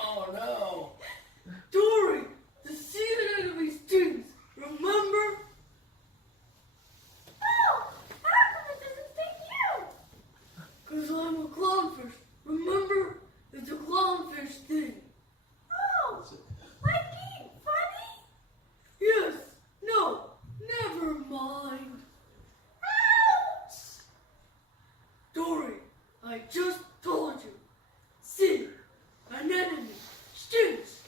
Oh no. Dory, the sea enemy stings. Remember? Oh, how come it doesn't sting you? 'Cause I'm a clownfish. Remember? It's a clownfish thing. Oh, like being funny? Yes. No. Never mind. Ouch! Dory, I just told you. See, an enemy stings.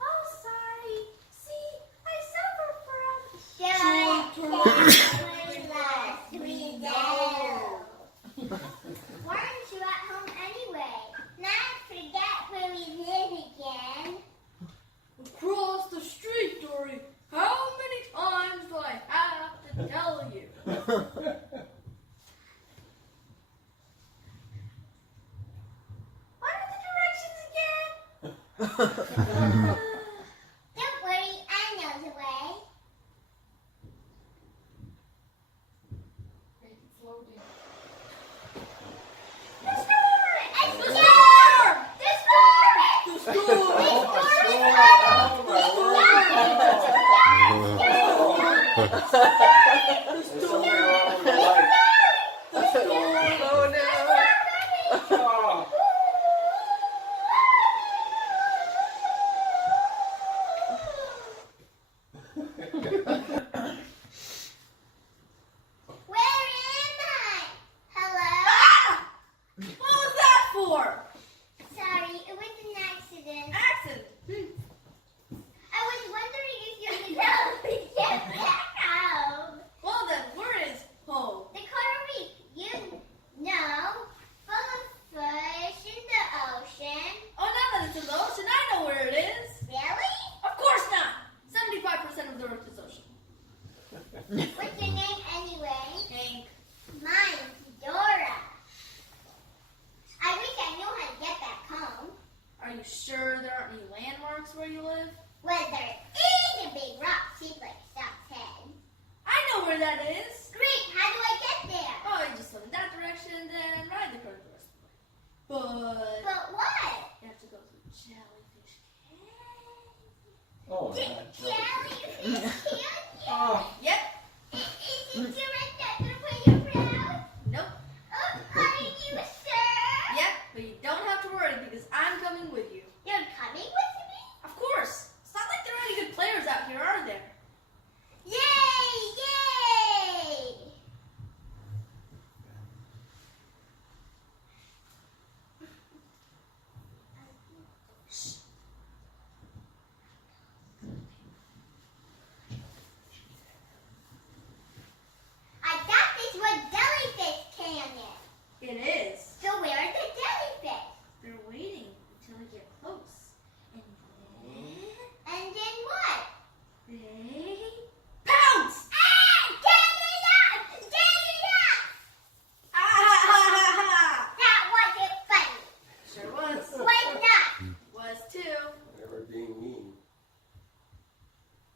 Oh, sorry. See, I suffer from we know. Why aren't you at home anyway? Not forget where we live again. Across the street, Dory. How many times do I have to tell you? What are the directions again? Don't worry, I know the way. The storm! The storm! The storm! The storm! Oh no. Oh. Where am I? Hello? What was that for? Sorry, it was an accident. Accident. I was wondering if you could help me get back home. Well then, where is home? The coral reef, you know, full of fish in the ocean. Oh, now that it's in the ocean, I know where it is. Really? Of course not. 75% of the Earth is ocean. What's your name anyway? Hank. Mine's Dora. I wish I knew how to get back home. Are you sure there aren't any landmarks where you live? Well, there is a big rock shaped like a stock's head. I know where that is. Great, how do I get there? Oh, you just go in that direction, then ride the current the rest of the way. But But what? you have to go through Jellyfish Cave. Oh, Jellyfish canyon? Oh. Yep. Is it direct that the way around? Nope. Are you sure? Yep. But you don't have to worry because I'm coming with you. You're coming with me? Of course. It's not like there are any good players out here, are there? Yay! Yay! I got this one jellyfish canyon. It is. So where are the jellyfish? They're waiting until we get close. And then what? They pounce! Ah! Get it up! Get it up! Ah, ha, ha, ha, ha. That wasn't funny. Sure was. Was not. Was too. Never being mean.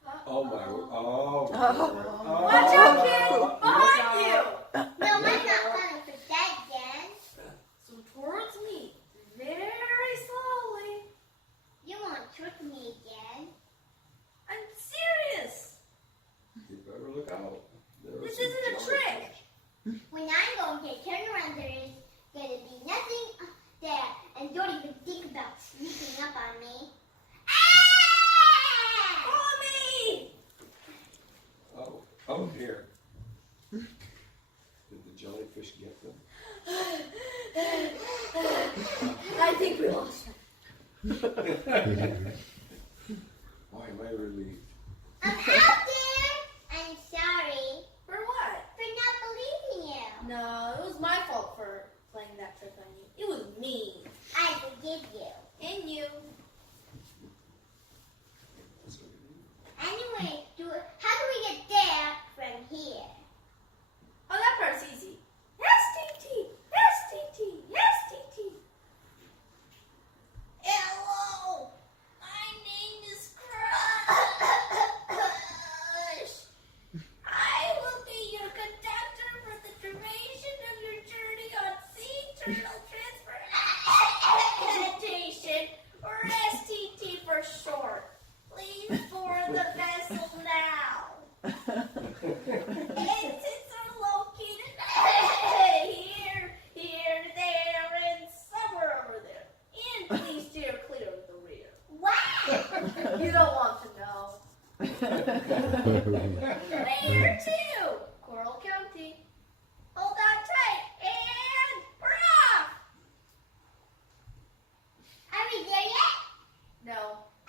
Uh-oh. Oh my word. Oh. My word. Watch out, kid! Behind you! No, I'm not falling for that again. So towards me, very slowly. You won't trick me again. I'm serious. You better look out. There This are some isn't a trick. jellyfish. When I'm going to turn around, there is going to be nothing there. And don't even think about sneaking up on me. Ah! Follow me! Oh. Oh dear. Did the jellyfish get them? I think we lost him. Why am I relieved? I'm out there. I'm sorry For what? for not believing you. No, it was my fault for playing that trick on you. It was me. I forgive you. And you. Anyway, how do we get there from here? Oh, that part's easy. Yes, TT! Yes, TT! Yes, TT! Hello! My name is Crush! I will be your conductor for the duration of your journey on sea International Transportation, or STT for short. Please board the vessel now. Exits are located here, there, and somewhere over there. And please steer clear of the rear. What? You don't want to know. Layer 2, Coral County. Hold on tight, and we're off. Are we there yet? No.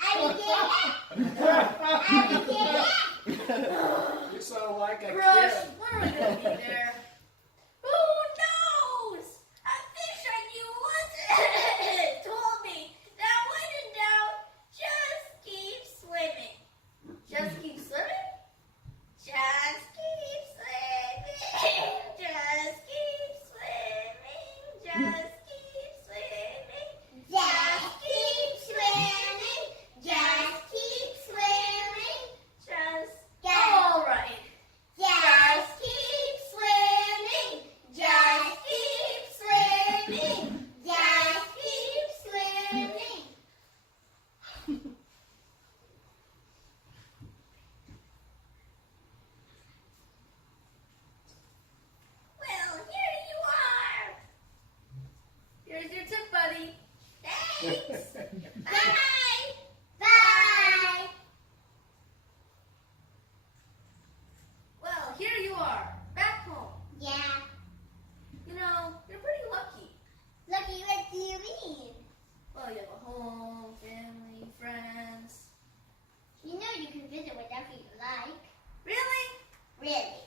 Are we there yet? Are we there yet? You sound like a Crush, kid. when are we gonna be there? Who knows? A fish I knew once told me that when in doubt, just keep swimming. Just keep swimming? Just keep swimming. Just keep swimming. Just keep swimming. Just keep swimming. Just keep swimming. Just All right. Just keep swimming. Just keep swimming. Just keep swimming. Well, here you are. Here's your tip, buddy. Thanks. Bye. Bye. Well, here you are, back home. Yeah. You know, you're pretty lucky. Lucky, what do you mean? Well, you have a home, family, friends. You know you can visit whenever you like. Really? Really?